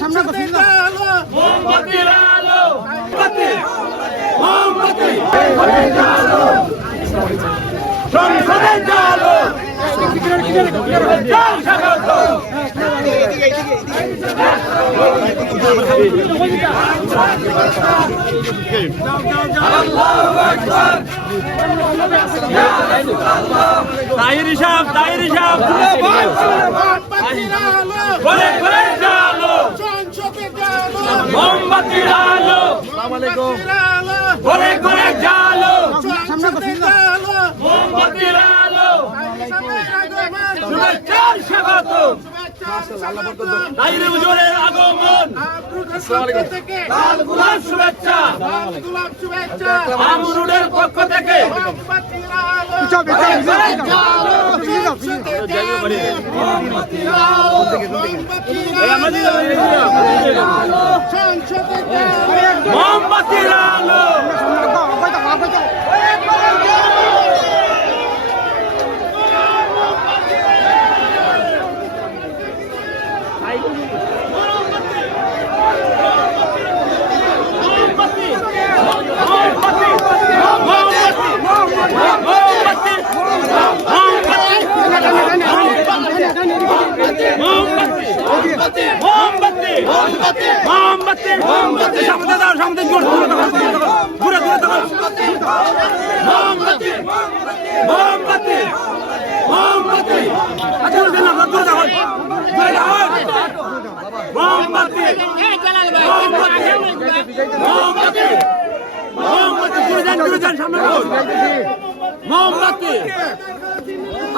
সামনে করছি না মোমবাতির আলো মোমবাতি মোমবাতি সংসদের জালো জল স্বাগত তাহিরি সাহেব তাহিরি সাহেব করে করে জালো আলো করে করে জালো। না শুভেচ্ছার স্বাগত। তাহিরি হুজুরের আগমন। লাল গোলাপ শুভেচ্ছা। আমরুডের পক্ষ থেকে। মোমবাতির মোমবাতি মোমবাতি সামনে আচ্ছা সামনে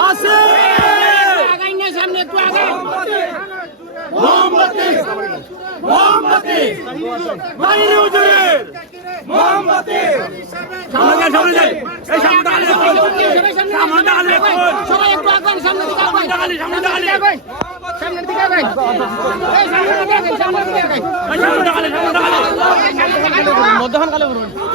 আছে মোমবাতি মোমবাতি। বাইরে হুজুরের মোমবাতি। সামনে সামনে যান এই সামনে দাঁড়ালে সামনে দাঁড়ালে সবাই একটু আগান সামনে দিকে আগান। দাঁড়ালে সামনে দাঁড়ালে। সামনের দিকে আগান। এই সামনের দিকে আগান সামনের দিকে আগান। সামনে দাঁড়ালে সামনে দাঁড়ালে। সামনের দিকে আগান